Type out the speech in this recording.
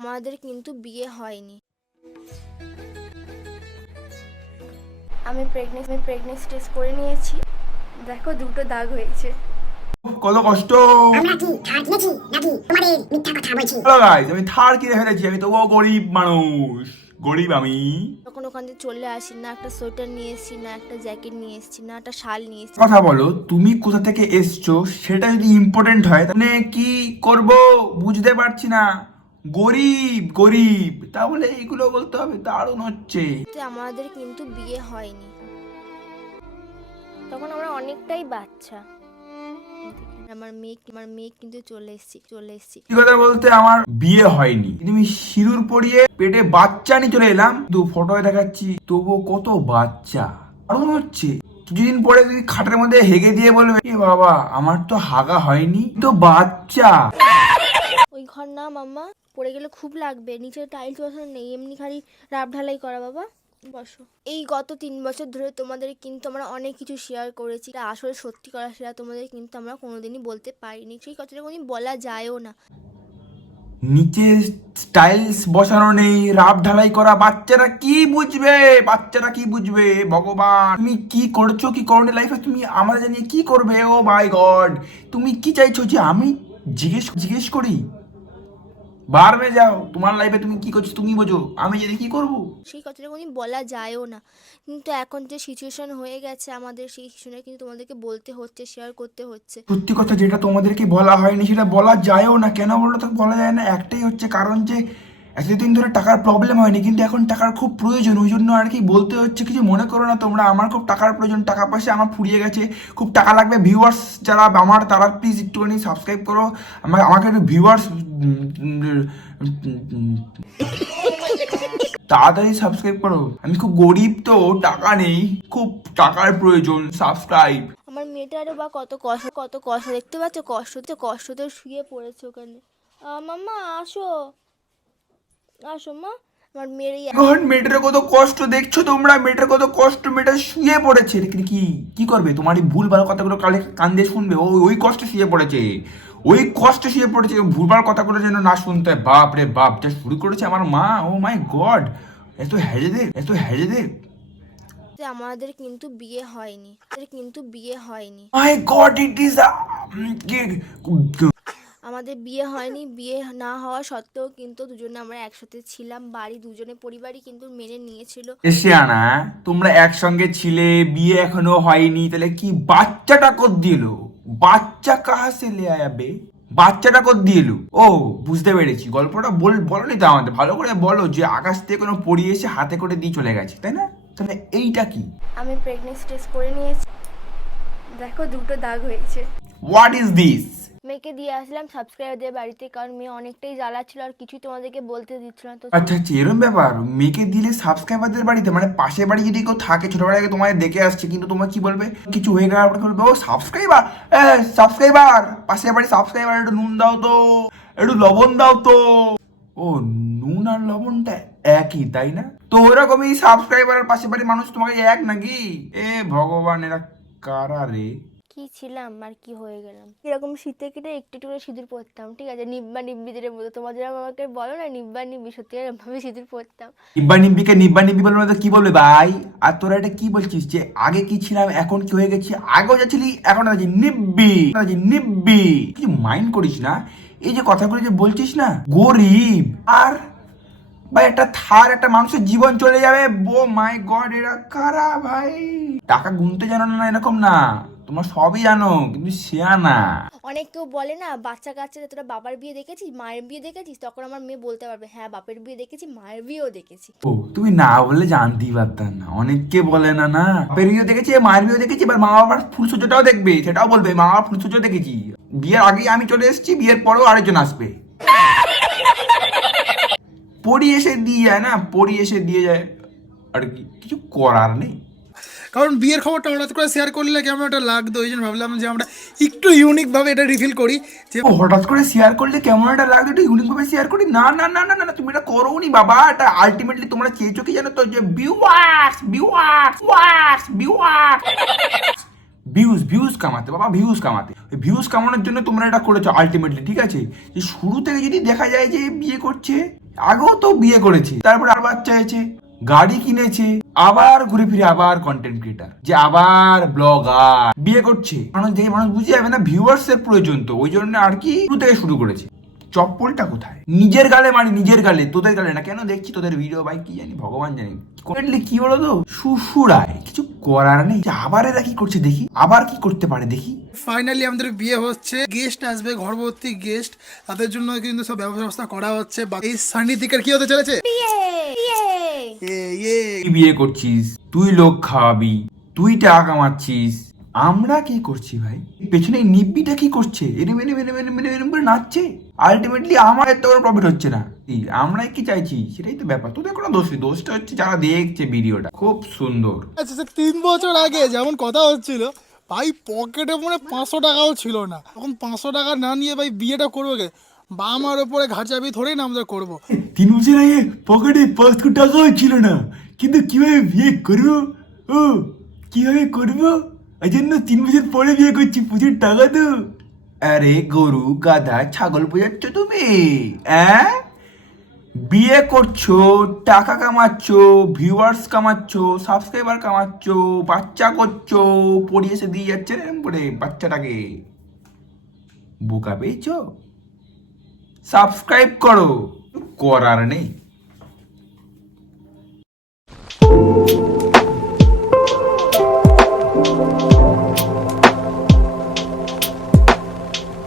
আমাদের কিন্তু বিয়ে হয়নি। আমি প্রেগনেন্সি আমি প্রেগনেন্সি টেস্ট করে নিয়েছি। দেখো দুটো দাগ হয়েছে। কত কষ্ট। আমরা কি থার কিনেছি নাকি তোমাদের মিথ্যা কথা বলছি? গাইস আমি থার কিনে ফেলেছি আমি তবুও গরিব মানুষ। গরিব আমি। তখন ওখান থেকে চলে আসি না একটা সোয়েটার নিয়ে এসেছি না একটা জ্যাকেট নিয়ে এসেছি না একটা শাল নিয়ে এসেছি। কথা বলো তুমি কোথা থেকে এসছো? সেটা যদি ইম্পর্টেন্ট হয় তাহলে কি করব? বুঝতে পারছি না। গরিব গরিব। তাহলে এইগুলো বলতে হবে দারুণ হচ্ছে। আমাদের কিন্তু বিয়ে হয়নি। তখন আমরা অনেকটাই বাচ্চা। আমার মেয়ে আমার মেয়ে কিন্তু চলে এসেছি চলে এসেছি। কথা বলতে আমার বিয়ে হয়নি। কিন্তু আমি সিঁদুর পরিয়ে পেটে বাচ্চা নিয়ে চলে এলাম। তো ফটোয় দেখাচ্ছি তবুও কত বাচ্চা। দারুণ হচ্ছে। কিছুদিন পরে তুই খাটের মধ্যে হেগে দিয়ে বলবে এ বাবা আমার তো হাগা হয়নি তো বাচ্চা। ওই ঘর না মাম্মা? পড়ে গেলে খুব লাগবে নিচে টাইলস বসানো নেই, এমনি খালি রাব ঢালাই করা, বাবা। বসো। এই গত তিন বছর ধরে তোমাদের কিন্তু আমরা অনেক কিছু শেয়ার করেছি। আসলে সত্যি করা সেটা তোমাদের কিন্তু আমরা কোনোদিনই বলতে পারিনি। সেই কথাটা কোনোদিন বলা যায়ও না। নিচে স্টাইলস বসানো নেই, রাব ঢালাই করা, বাচ্চারা কি বুঝবে? বাচ্চারা কি বুঝবে? ভগবান, তুমি কি করছ, কি করোনি লাইফে তুমি আমাদের জানিয়ে কি করবে? ও মাই গড তুমি কি চাইছো যে আমি জিজ্ঞেস জিজ্ঞেস করি? বারবে যাও তোমার লাইফে তুমি কি করছ তুমি বোঝো আমি যদি কি করব? সেই কথাটা কোনোদিন বলা যায়ও না। কিন্তু এখন যে সিচুয়েশন হয়ে গেছে আমাদের সেই সিচুয়েশনে কিন্তু তোমাদেরকে বলতে হচ্ছে শেয়ার করতে হচ্ছে। সত্যি কথা যেটা তোমাদেরকে বলা হয়নি সেটা বলা যায়ও না। কেন বলো তো বলা যায় না। একটাই হচ্ছে কারণ যে এতদিন ধরে টাকার প্রবলেম হয়নি, কিন্তু এখন টাকার খুব প্রয়োজন, ওই জন্য আর কি বলতে হচ্ছে কিছু মনে করো না তোমরা, আমার খুব টাকার প্রয়োজন, টাকা পয়সা আমার ফুরিয়ে গেছে, খুব টাকা লাগবে ভিউয়ার্স যারা আমার, তারা প্লিজ একটুখানি সাবস্ক্রাইব করো, আমার, আমাকে একটু ভিউয়ার্স তাড়াতাড়ি সাবস্ক্রাইব করো, আমি খুব গরিব তো, টাকা নেই, খুব টাকার প্রয়োজন সাবস্ক্রাইব আমার মেয়েটারও বা কত কষ্ট কত কষ্ট, দেখতে পাচ্ছ কষ্ট তো কষ্টতে শুয়ে পড়েছে ওখানে। মাম্মা, আসো। আসো মা আমার এখন মেয়েটার কত কষ্ট দেখছ তোমরা? মেয়েটার কত কষ্ট? মেয়েটা শুয়ে পড়েছে। কি কি করবে? তোমার এই ভুলভাল কথাগুলো কালে কান দিয়ে শুনবে। ও ওই কষ্টে শুয়ে পড়েছে। ওই কষ্টে শুয়ে পড়েছে। ভুলভাল কথাগুলো যেন না শুনতে হয়। বাপ রে বাপ যা শুরু করেছে আমার মা। ও মাই গড এত হেজে দে এত হেজে দে আমাদের কিন্তু বিয়ে হয়নি। কিন্তু বিয়ে হয়নি। মাই গড ইট ইজ আমাদের বিয়ে হয়নি। বিয়ে না হওয়া সত্ত্বেও কিন্তু দুজনে আমরা একসাথে ছিলাম। বাড়ি দুজনে পরিবারই কিন্তু মেনে নিয়েছিল। এসে আনা তোমরা একসঙ্গে ছিলে বিয়ে এখনও হয়নি তাহলে কি বাচ্চাটা কর দিল? বাচ্চা কাহা সে লে আয়া বে? বাচ্চাটা কর দিয়ে এলো ও বুঝতে পেরেছি। গল্পটা বল বলনি তো আমাদের। ভালো করে বলো যে আকাশ থেকে কোনো পড়ি এসে হাতে করে দিয়ে চলে গেছে তাই না? তাহলে এইটা কি? আমি প্রেগনেন্সি টেস্ট করে নিয়েছি। দেখো দুটো দাগ হয়েছে। হোয়াট ইজ দিস মেয়েকে দিয়ে আসলাম সাবস্ক্রাইবারদের বাড়িতে, কারণ মেয়ে অনেকটাই জ্বালা ছিল আর কিছুই তোমাদেরকে বলতে দিচ্ছিল না, তো আচ্ছা আচ্ছা এরকম ব্যাপার। মেয়েকে দিলে সাবস্ক্রাইবারদের বাড়িতে মানে পাশের বাড়ি যদি কেউ থাকে ছোটবেলা থেকে তোমায় দেখে আসছে, কিন্তু তোমার কি বলবে? কিছু হয়ে গেলে আপনাকে বলবে, ও সাবস্ক্রাইবার সাবস্ক্রাইবার পাশের বাড়ি সাবস্ক্রাইবার একটু নুন দাও তো, একটু লবণ দাও তো। ও, নুন আর লবণটা একই, তাই না? তো ওরকমই সাবস্ক্রাইবার আর পাশের বাড়ির মানুষ তোমাকে এক নাকি? এ, ভগবান, এরা কারা রে? কি ছিলাম আর কি হয়ে গেলাম। এরকম শীতে কেটে একটু একটু করে সিঁদুর পরতাম ঠিক আছে? নিব্বা নিব্বিদের মতো। তোমার যেরকম আমাকে বলো না নিব্বা নিব্বি সত্যি ভাবে সিঁদুর পরতাম। নিব্বা নিব্বিকে নিব্বা নিব্বি বলবে না তো কি বলবে ভাই? আর তোরা এটা কি বলছিস যে আগে কি ছিলাম এখন কি হয়ে গেছি? আগেও যা ছিলি এখন আছি নিব্বি আছি নিব্বি। কিছু মাইন্ড করিস না। এই যে কথাগুলো যে বলছিস না গরিব। আর ভাই একটা থার একটা মানুষের জীবন চলে যাবে। বো মাই গড এরা কারা ভাই? টাকা গুনতে জানো না এরকম না। তোমরা সবই জানো কিন্তু শেয়া না অনেক কেউ বলে না বাচ্চা কাচ্চা তোরা বাবার বিয়ে দেখেছিস মায়ের বিয়ে দেখেছিস তখন আমার মেয়ে বলতে পারবে হ্যাঁ বাপের বিয়ে দেখেছি মায়ের বিয়েও দেখেছি। ও তুমি না বলে জানতেই পারতাম না। অনেককে বলে না না। বাপের বিয়ে দেখেছি মায়ের বিয়ে দেখেছি এবার মা বাবার ফুলসজ্জাটাও দেখবে সেটাও বলবে মা বাবার ফুলসজ্জা দেখেছি। বিয়ের আগেই আমি চলে এসেছি বিয়ের পরেও আরেকজন আসবে। পড়ি এসে দিয়ে যায় না পড়ি এসে দিয়ে যায়। আর কি কিছু করার নেই। কারণ বিয়ের খবরটা হঠাৎ করে শেয়ার করলে কেমন একটা লাগতো, ওই জন্য ভাবলাম যে আমরা একটু ইউনিকভাবে এটা রিভিল করি যে হঠাৎ করে শেয়ার করলে কেমন একটা লাগতো, একটু ইউনিক ভাবে শেয়ার করি? না না না না না তুমি এটা করো নি বাবা, এটা আলটিমেটলি তোমরা চেয়েছো কি জানো তো যে ভিউয়ার্স ভিউয়ার্স ওয়ার্স ভিউয়ার্স ভিউজ ভিউজ কামাতে, বাবা ভিউজ কামাতে। ওই ভিউজ কামানোর জন্য তোমরা এটা করেছ আলটিমেটলি ঠিক আছে? যে শুরু থেকে যদি দেখা যায় যে বিয়ে করছে, আগেও তো বিয়ে করেছে, তারপরে আর বাচ্চা হয়েছে। গাড়ি কিনেছে আবার ঘুরে ফিরে আবার কন্টেন্ট ক্রিয়েটার যে আবার ব্লগার বিয়ে করছে। মানুষ দেখে মানুষ বুঝে যাবে না ভিউয়ার্স এর প্রয়োজন তো ওই জন্য আর কি শুরু থেকে শুরু করেছে। চপ্পলটা কোথায়? নিজের গালে মানে নিজের গালে তোদের গালে না কেন দেখছি তোদের ভিডিও ভাই কি জানি ভগবান জানি। কমেন্টলি কি বলো তো শ্বশুরায় কিছু করার নেই। যে আবার এরা কি করছে দেখি আবার কি করতে পারে দেখি। ফাইনালি আমাদের বিয়ে হচ্ছে গেস্ট আসবে ঘরবর্তী গেস্ট তাদের জন্য কিন্তু সব ব্যবস্থা করা হচ্ছে। বা এই সানি দিকের কি হতে চলেছে? বিয়ে! বিয়ে ইয়ে। তুই বিয়ে করছিস? তুই লোক খাওয়াবি তুই টাকা কামাচ্ছিস আমরা কি করছি ভাই? পেছনে নিব্বিটা কি করছে? এরম এরম এরম এরম এরম এরম করে নাচছে। আলটিমেটলি আমার এত বড় প্রফিট হচ্ছে না। এই, আমরা কি চাইছি? সেটাই তো ব্যাপার। তোদের কোনো দোষ নেই। দোষটা হচ্ছে যারা দেখছে ভিডিওটা। খুব সুন্দর। আচ্ছা সে তিন বছর আগে যেমন কথা হচ্ছিল ভাই পকেটে মনে হয় পাঁচশো টাকাও ছিল না। তখন পাঁচশো টাকা না নিয়ে ভাই বিয়েটা করব গে বা আমার ওপরে ঘাটাবি ধরেই না আমরা করব। তিন বছর আগে পকেটে পাঁচশো টাকাও ছিল না। কিন্তু কীভাবে বিয়ে করব? ও কীভাবে করব? এই জন্য তিন বছর পরে বিয়ে করছি প্রচুর টাকা তো। আরে গরু গাধা ছাগল বোঝাচ্ছ তুমি? হ্যাঁ বিয়ে করছ টাকা কামাচ্ছ ভিউয়ার্স কামাচ্ছ সাবস্ক্রাইবার কামাচ্ছ বাচ্চা করছ পড়িয়ে এসে দিয়ে যাচ্ছে করে বাচ্চাটাকে। বোকা পেয়েছ? সাবস্ক্রাইব করো করার নেই